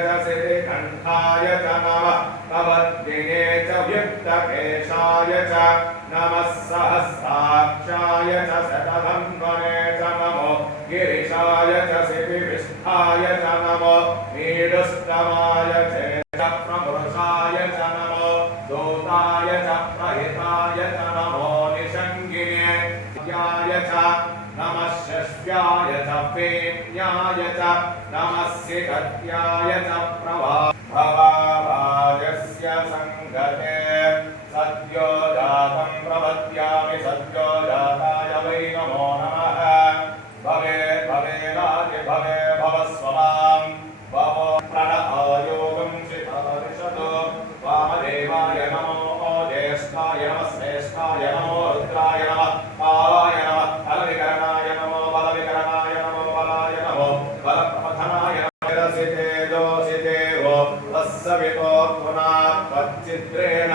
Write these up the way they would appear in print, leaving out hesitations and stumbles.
कंठाय च नमः कवद्दिने च व्युक्तकेशाय च नमः सहस्राक्षाय च शतधन्वने च नमो गिरिशाय च शिपिविष्ठाय च नमो नीडुष्टमाय च प्रमृषाय च नमो दूताय च प्रहिताय च नमो निषङ्गिने च नमः शस्याय च फेन्याय च नमः सिकत्याय च भवाभाजस्य सङ्गते सद्यो जातं प्रपद्यामि सद्यो जाताय वै नमो नमः भवे भवेराज भवे भवस्वमां भवो प्रणयोगं शिखरिषतो वामदेवाय नमो ज्येष्ठाय नमः श्रेष्ठाय नमो रुद्राय नमः पावाय नमः बलविकरणाय नमो बलविकरणाय नमो बलाय नमो बलप्रमथनाय रसितेजोषितेवो तस्सवितो पुनात्तच्चिद्रेण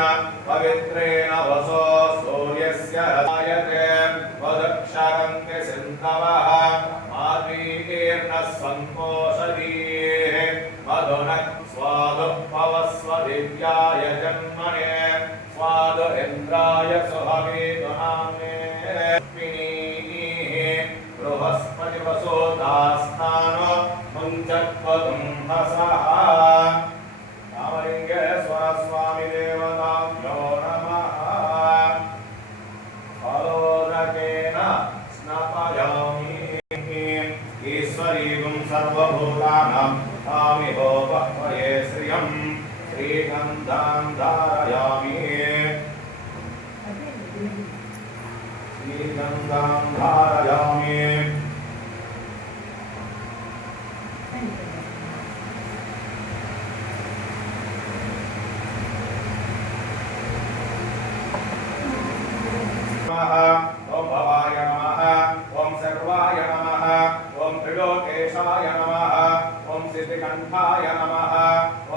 पवित्रेण वसो सूर्यस्य रसायते वदक्षरन्ति सिन्धवः मातृकीर्णः सन्तोषदीः मधुनः स्वादुपवस्व दिव्याय जन्मने स्वादु इन्द्राय सुहवितुनाम्ने बृहस्पतिवसो दास्तानो मुञ्चत्वदुम्भसः रामलिङ्गेश्वर स्वामी देवताभ्यो नमः फलोदकेन स्नापयामि ईश्वरीगुं सर्वभूतानां तामिहोपह्वये श्रियं श्रीगन्धां धारयामि श्रीगन्धां धारयामि ओम भवाय नमः ओम सर्वाय नमः ओम त्रिलोकेशाय नमः ओम सिद्धिकंठाय नमः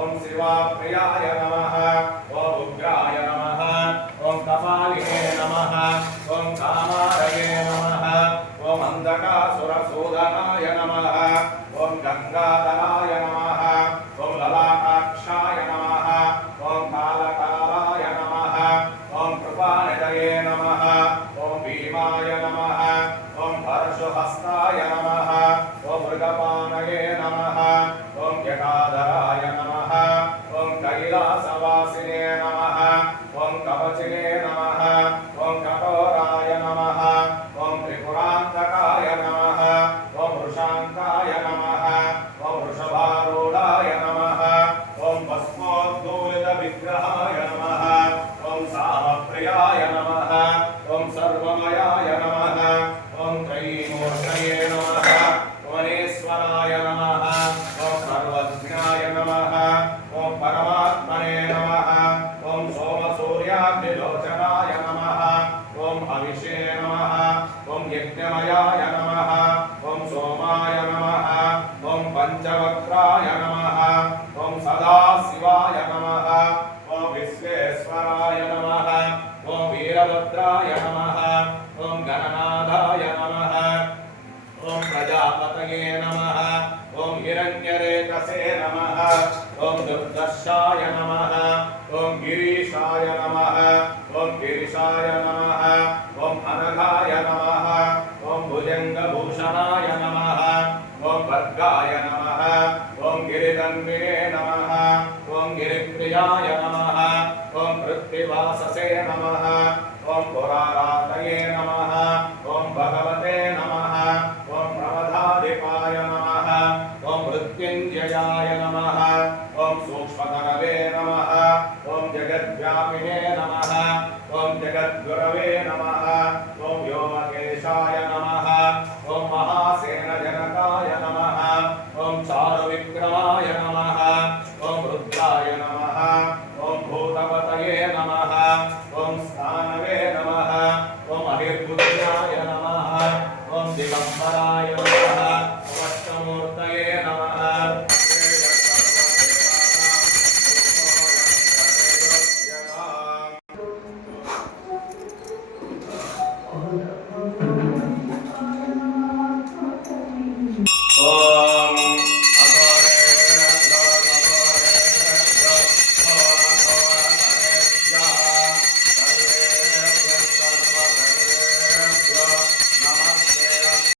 ओम शिवाप्रियाय नमः ओम उग्राय नमः ओम कपालिने नमः ओम कामारये नमः ओम अंधकासुरसूदनाय नमः ओम गंगाधराय नमः ओम ललाटाक्षाय नमः ओम कालकालाय नमः ओम कृपानिधये नमः ओम भीमाय नमः ओम परशुहस्ताय नमः ओम मृगपानये नमः ओम जटाधराय नमः ओम कैलासवासिने नमः ओम कवचिने नमः ओम कठोराय नमः ओम त्रिपुरान्तकाय नमः ओम वृषान्ताय नमः ओम वृषभारूढाय नमः ओम भस्मोद्दोलितविग्रहाय नमः ओम सामप्रियाय नमः ओम सर्वमयाय नमः ओम त्रयीमूर्तये नमः ओमेश्वराय नमः ओम सर्वज्ञाय नमः ओम परमात्मने नमः ओम सोमसूर्याग्निलोचनाय नमः ओम हविषे नमः ओम यज्ञमयाय नमः ओम सोमाय नमः ओम पंचवक्त्राय नमः ओम सदाशिवाय नमः ओम विश्वेश्वराय नमः ओम वीरभद्राय नमः ओम गणनाथाय नमः ओम प्रजापतये नमः ओम हिरण्यरेतसे नमः ओम दुर्दर्शाय नमः ओम गिरीशाय नमः ओम गिरिशाय नमः ओम अनघाय नमः ओम भुजंगभूषणाय नमः ओम भर्गाय नमः ओम गिरिधन्विने नमः ओम गिरिप्रियाय नमः ओम पृथ्वीवाससे नमः ओम पुरारातये नमः ओम भगवते नमः ओम प्रमदाधिपाय नमः ओम मृत्युंजयाय नमः